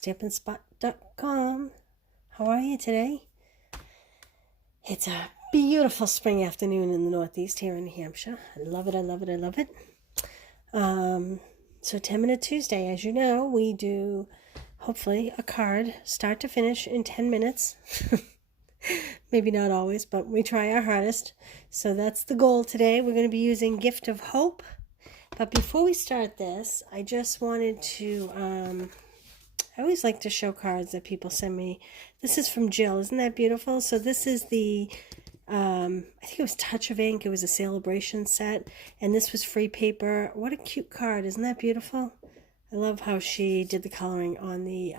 Stampin'Spot.com. How are you today? It's a beautiful spring afternoon in the Northeast here in New Hampshire. I love it, I love it, I love it. So 10-minute Tuesday, as you know, we do hopefully a card start to finish in 10 minutes. Maybe not always, but we try our hardest. So that's the goal today. We're going to be using Gift of Hope. But before we start this, I just wanted to, I always like to show cards that people send me. This is from Jill. Isn't that beautiful? So this is the, I think it was Touch of Ink. It was a celebration set. And this was free paper. What a cute card. Isn't that beautiful? I love how she did the coloring on the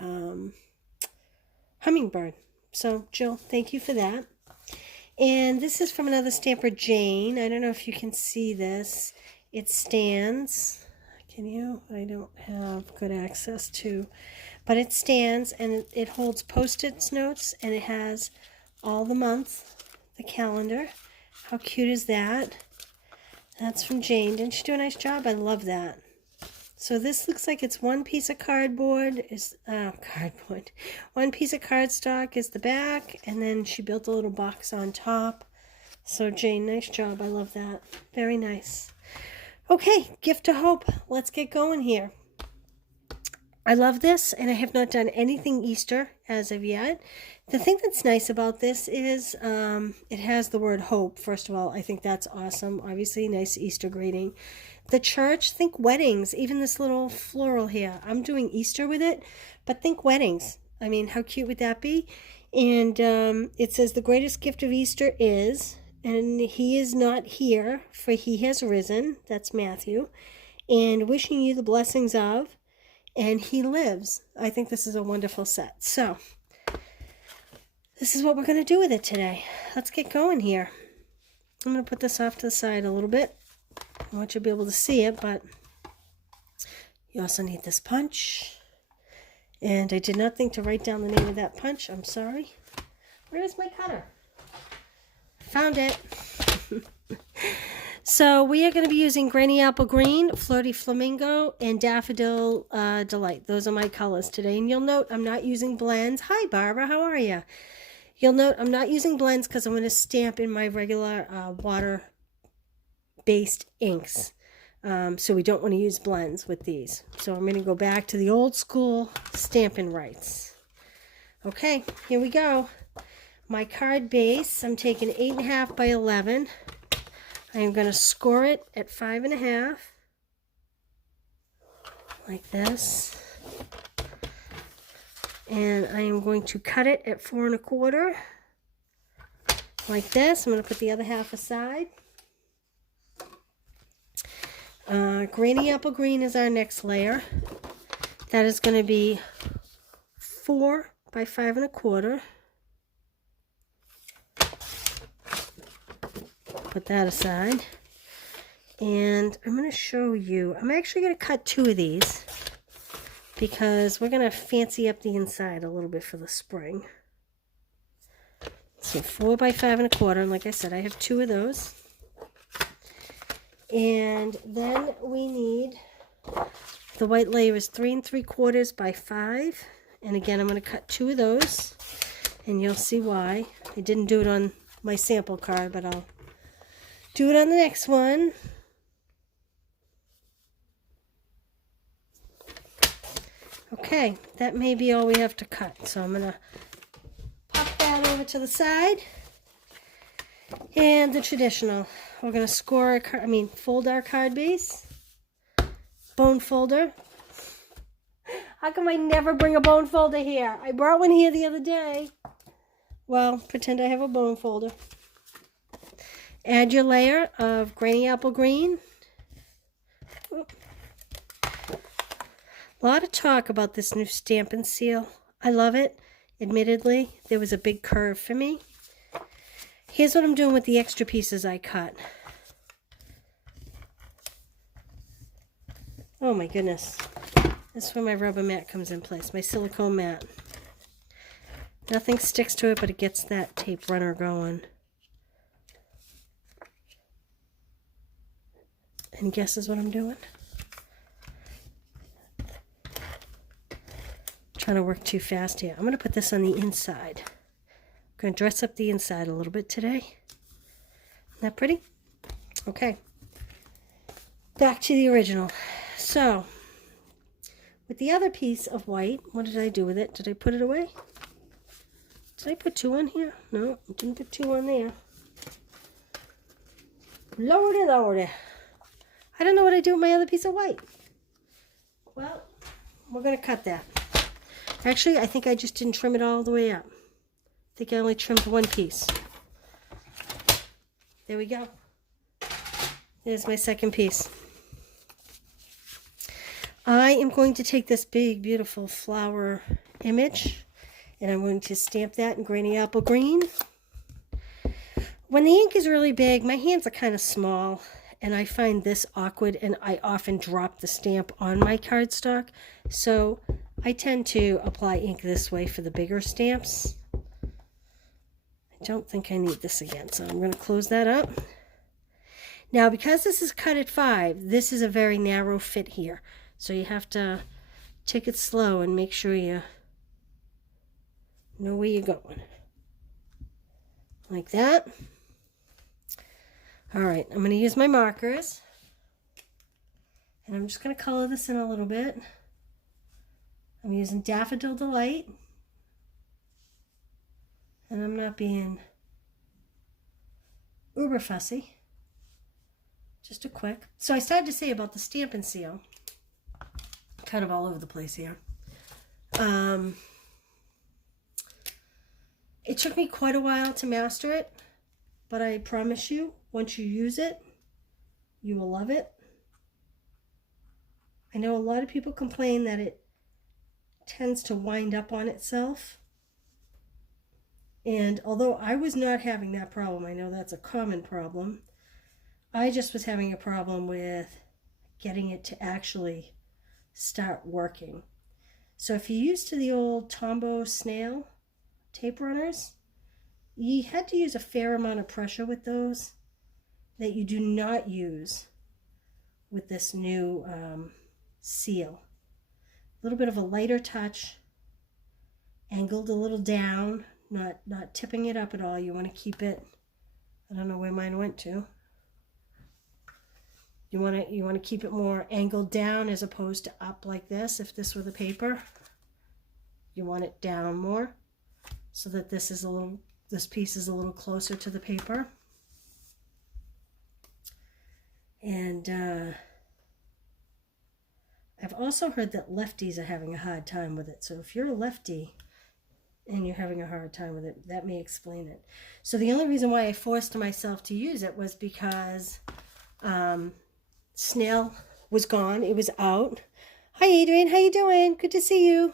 hummingbird. So Jill, thank you for that. And this is from another stamper, Jane. I don't know if you can see this. It stands. Can you? I don't have good access to. But it stands and it holds Post-it notes and it has all the months, the calendar. How cute is that? That's from Jane. Didn't she do a nice job? I love that. So this looks like it's one piece of cardboard. One piece of cardstock is the back, and then she built a little box on top. So Jane, nice job. I love that. Very nice. Okay, Gift of Hope. Let's get going here. I love this, and I have not done anything Easter as of yet. The thing that's nice about this is it has the word hope. First of all, I think that's awesome. Obviously, nice Easter greeting. The church, think weddings. Even this little floral here. I'm doing Easter with it, but think weddings. I mean, how cute would that be? And it says, the greatest gift of Easter is, and he is not here, for he has risen. That's Matthew. And wishing you the blessings of, and he lives. I think this is a wonderful set. So, this is what we're going to do with it today. Let's get going here. I'm going to put this off to the side a little bit. I want you to be able to see it, but you also need this punch. And I did not think to write down the name of that punch. I'm sorry. Where is my cutter? Found it. So we are going to be using Granny Apple Green, Flirty Flamingo, and Daffodil Delight. Those are my colors today. And you'll note I'm not using blends. Hi, Barbara. How are you? You'll note I'm not using blends because I'm going to stamp in my regular water-based inks. So we don't want to use blends with these. So I'm going to go back to the old school Stampin' rights. Okay, here we go. My card base, I'm taking 8.5 by 11. I am going to score it at 5.5, like this. And I am going to cut it at 4.25, like this. I'm going to put the other half aside. Granny Apple Green is our next layer. That is going to be 4 by 5.25. Put that aside. And I'm going to show you. I'm actually going to cut 2 of these because we're going to fancy up the inside a little bit for the spring. So 4 by 5.25. And like I said, I have 2 of those. And then we need, the white layer is 3 3/4 by 5. And again, I'm going to cut 2 of those. And you'll see why. I didn't do it on my sample card, but I'll do it on the next one. Okay, that may be all we have to cut. So I'm going to pop that over to the side. And the traditional. We're going to score fold our card base. Bone folder. How come I never bring a bone folder here? I brought one here the other day. Well, pretend I have a bone folder. Add your layer of Granny Apple Green. A lot of talk about this new Stampin' Seal. I love it. Admittedly, there was a big curve for me. Here's what I'm doing with the extra pieces I cut. Oh my goodness. This is where my rubber mat comes in place, my silicone mat. Nothing sticks to it, but it gets that tape runner going. Any guesses what I'm doing? Trying to work too fast here. I'm going to put this on the inside. I'm going to dress up the inside a little bit today. Isn't that pretty? Okay. Back to the original. So, with the other piece of white, what did I do with it? Did I put it away? Did I put 2 on here? No, I didn't put 2 on there. Lordy, lordy. I don't know what I do with my other piece of white. Well, we're going to cut that. Actually, I think I just didn't trim it all the way up. I think I only trimmed 1 piece. There we go. There's my second piece. I am going to take this big, beautiful flower image, and I'm going to stamp that in Granny Apple Green. When the ink is really big, my hands are kind of small, and I find this awkward, and I often drop the stamp on my cardstock. So I tend to apply ink this way for the bigger stamps. I don't think I need this again, so I'm going to close that up. Now, because this is cut at 5, this is a very narrow fit here. So you have to take it slow and make sure you know where you're going. Like that. All right, I'm going to use my markers. And I'm just going to color this in a little bit. I'm using Daffodil Delight. And I'm not being uber fussy. Just a quick. So I started to say about the Stampin' Seal. Kind of all over the place here. It took me quite a while to master it, but I promise you, once you use it, you will love it. I know a lot of people complain that it tends to wind up on itself. And although I was not having that problem, I know that's a common problem, I just was having a problem with getting it to actually start working. So if you're used to the old Tombow snail tape runners, you had to use a fair amount of pressure with those that you do not use with this new seal. A little bit of a lighter touch, angled a little down, not tipping it up at all. You want to keep it, I don't know where mine went to. You want to keep it more angled down as opposed to up like this. If this were the paper, you want it down more so that this piece is a little closer to the paper. And I've also heard that lefties are having a hard time with it. So if you're a lefty and you're having a hard time with it, that may explain it. So the only reason why I forced myself to use it was because Snail was gone. It was out. Hi, Adrian. How you doing? Good to see you.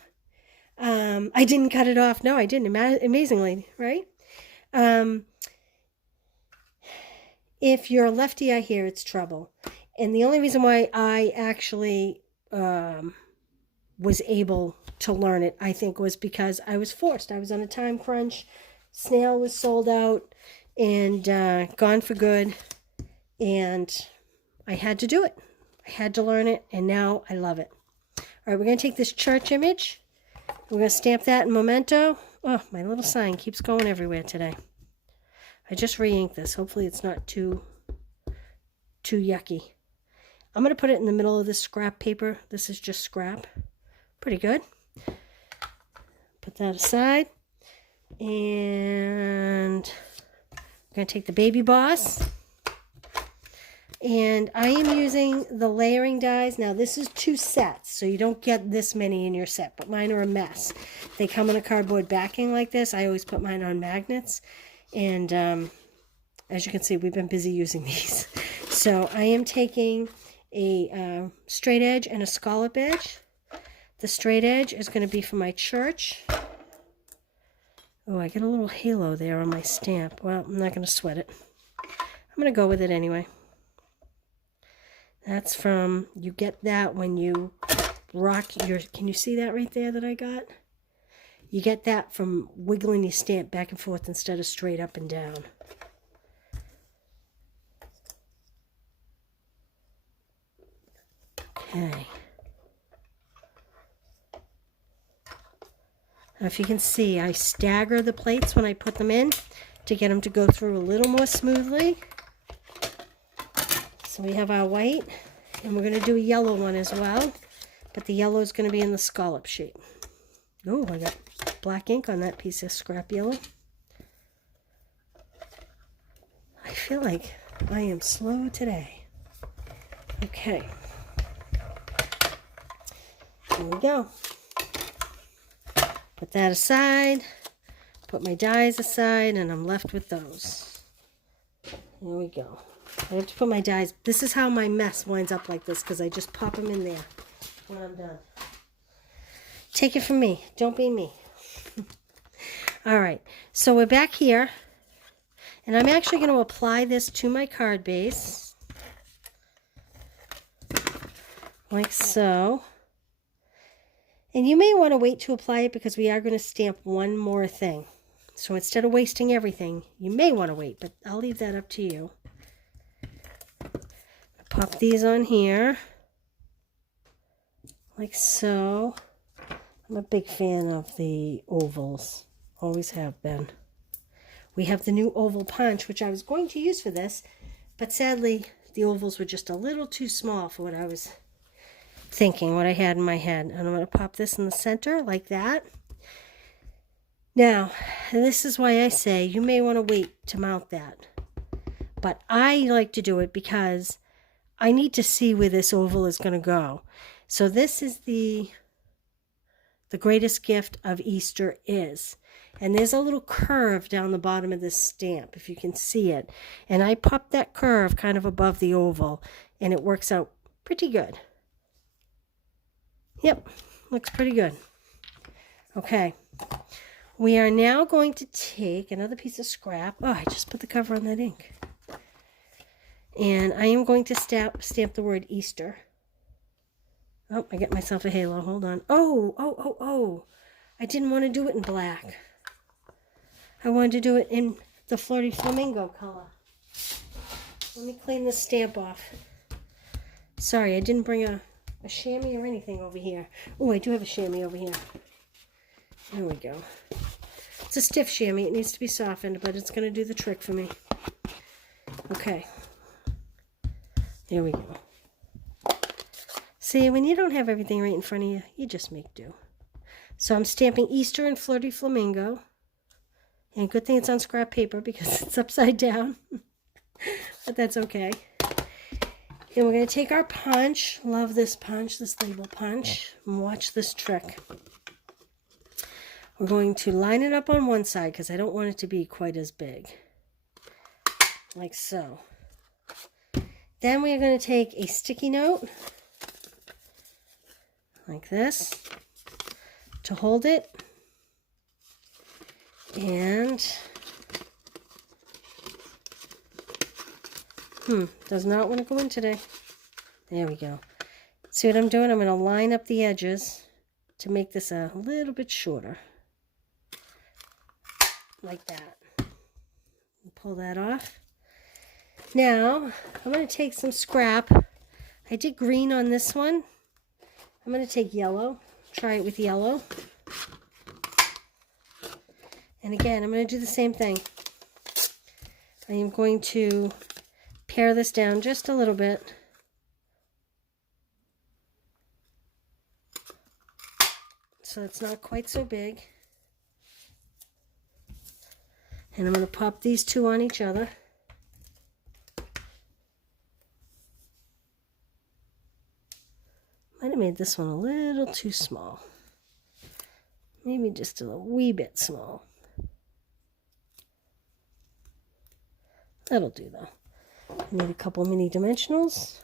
I didn't cut it off. No, I didn't. Amazingly, right? If you're a lefty, I hear it's trouble. And the only reason why I actually was able to learn it, I think, was because I was forced. I was on a time crunch. Snail was sold out and gone for good. And I had to do it. I had to learn it, and now I love it. All right, we're going to take this church image. We're going to stamp that in Memento. Oh, my little sign keeps going everywhere today. I just re-inked this. Hopefully it's not too yucky. I'm going to put it in the middle of this scrap paper. This is just scrap. Pretty good. Put that aside. And I'm going to take the Baby Boss. And I am using the layering dies. Now, this is 2 sets, so you don't get this many in your set, but mine are a mess. They come in a cardboard backing like this. I always put mine on magnets. And as you can see, we've been busy using these. So I am taking a straight edge and a scallop edge. The straight edge is going to be for my church. Oh, I get a little halo there on my stamp. Well, I'm not going to sweat it. I'm going to go with it anyway. That's from, you get that when you rock your, can you see that right there that I got? You get that from wiggling your stamp back and forth instead of straight up and down. Okay. If you can see, I stagger the plates when I put them in to get them to go through a little more smoothly. So we have our white, and we're going to do a yellow one as well, but the yellow is going to be in the scallop shape. Oh, I got black ink on that piece of scrap yellow. I feel like I am slow today. Okay. Here we go. Put that aside. Put my dies aside, and I'm left with those. There we go. I have to put my dies. This is how my mess winds up like this, because I just pop them in there when I'm done. Take it from me. Don't be me. All right. So we're back here. And I'm actually going to apply this to my card base. Like so. And you may want to wait to apply it because we are going to stamp one more thing. So instead of wasting everything, you may want to wait, but I'll leave that up to you. Pop these on here. Like so. I'm a big fan of the ovals. Always have been. We have the new oval punch, which I was going to use for this, but sadly, the ovals were just a little too small for what I was thinking, what I had in my head. And I'm going to pop this in the center like that. Now, this is why I say you may want to wait to mount that. But I like to do it because I need to see where this oval is going to go. So this is the greatest gift of Easter is. And there's a little curve down the bottom of this stamp, if you can see it. And I pop that curve kind of above the oval, and it works out pretty good. Yep, looks pretty good. Okay, we are now going to take another piece of scrap. Oh, I just put the cover on that ink. And I am going to stamp the word Easter. Oh, I get myself a halo. Hold on. Oh. I didn't want to do it in black. I wanted to do it in the Flirty Flamingo color. Let me clean this stamp off. Sorry, I didn't bring a chamois or anything over here. Oh, I do have a chamois over here. There we go. It's a stiff chamois. It needs to be softened, but it's going to do the trick for me. Okay. There we go. See, when you don't have everything right in front of you, you just make do. So I'm stamping Easter and Flirty Flamingo. And good thing it's on scrap paper because it's upside down. But that's okay. And we're going to take our punch. Love this punch, this label punch. And watch this trick. We're going to line it up on one side because I don't want it to be quite as big. Like so. Then we're going to take a sticky note. Like this. To hold it. And does not want to go in today. There we go. See what I'm doing? I'm going to line up the edges to make this a little bit shorter. Like that. Pull that off. Now, I'm going to take some scrap. I did green on this one. I'm going to take yellow. Try it with yellow. And again, I'm going to do the same thing. I am going to pare this down just a little bit. So it's not quite so big. And I'm going to pop these two on each other. Might have made this one a little too small. Maybe just a wee bit small. That'll do though. I need a couple mini dimensionals.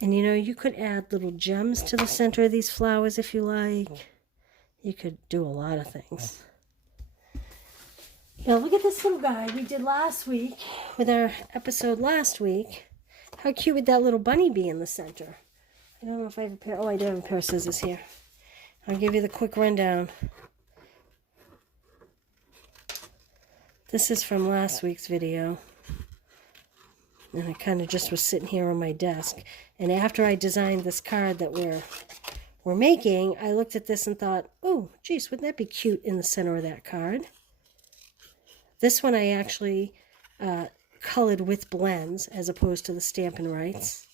And you know, you could add little gems to the center of these flowers if you like. You could do a lot of things. Now look at this little guy we did last week with our episode last week. How cute would that little bunny be in the center? I don't know if I have a pair. Oh, I do have a pair of scissors here. I'll give you the quick rundown. This is from last week's video. And I kind of just was sitting here on my desk. And after I designed this card that we're making, I looked at this and thought, oh, geez, wouldn't that be cute in the center of that card? This one I actually colored with blends as opposed to the Stampin' Rights.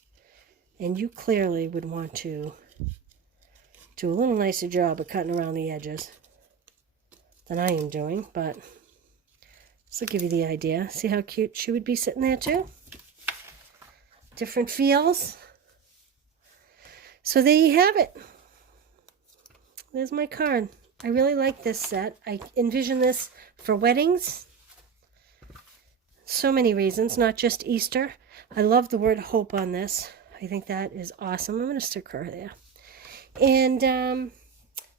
And you clearly would want to do a little nicer job of cutting around the edges than I am doing, but this will give you the idea. See how cute she would be sitting there too? Different feels. So there you have it. There's my card. I really like this set. I envision this for weddings. So many reasons, not just Easter. I love the word hope on this. I think that is awesome. I'm going to stick her there. And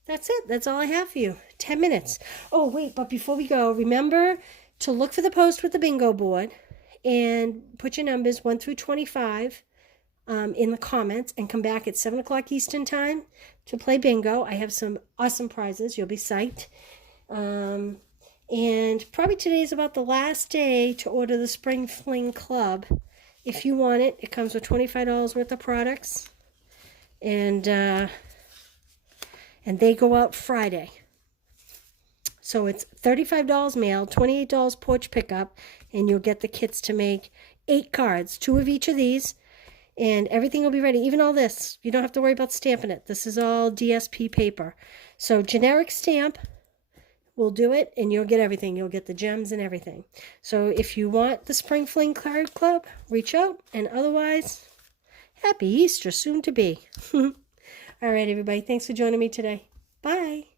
that's it. That's all I have for you. 10 minutes. Oh, wait, but before we go, remember to look for the post with the bingo board and put your numbers 1 through 25 in the comments and come back at 7 o'clock Eastern time to play bingo. I have some awesome prizes. You'll be psyched. And probably today is about the last day to order the Spring Fling Club. If you want it, it comes with $25 worth of products. And they go out Friday. So it's $35 mail, $28 porch pickup, and you'll get the kits to make 8 cards, 2 of each of these, and everything will be ready. Even all this, you don't have to worry about stamping it. This is all DSP paper. So generic stamp will do it, and you'll get everything. You'll get the gems and everything. So if you want the Spring Fling Card Club, reach out, and otherwise, happy Easter, soon to be. All right, everybody. Thanks for joining me today. Bye.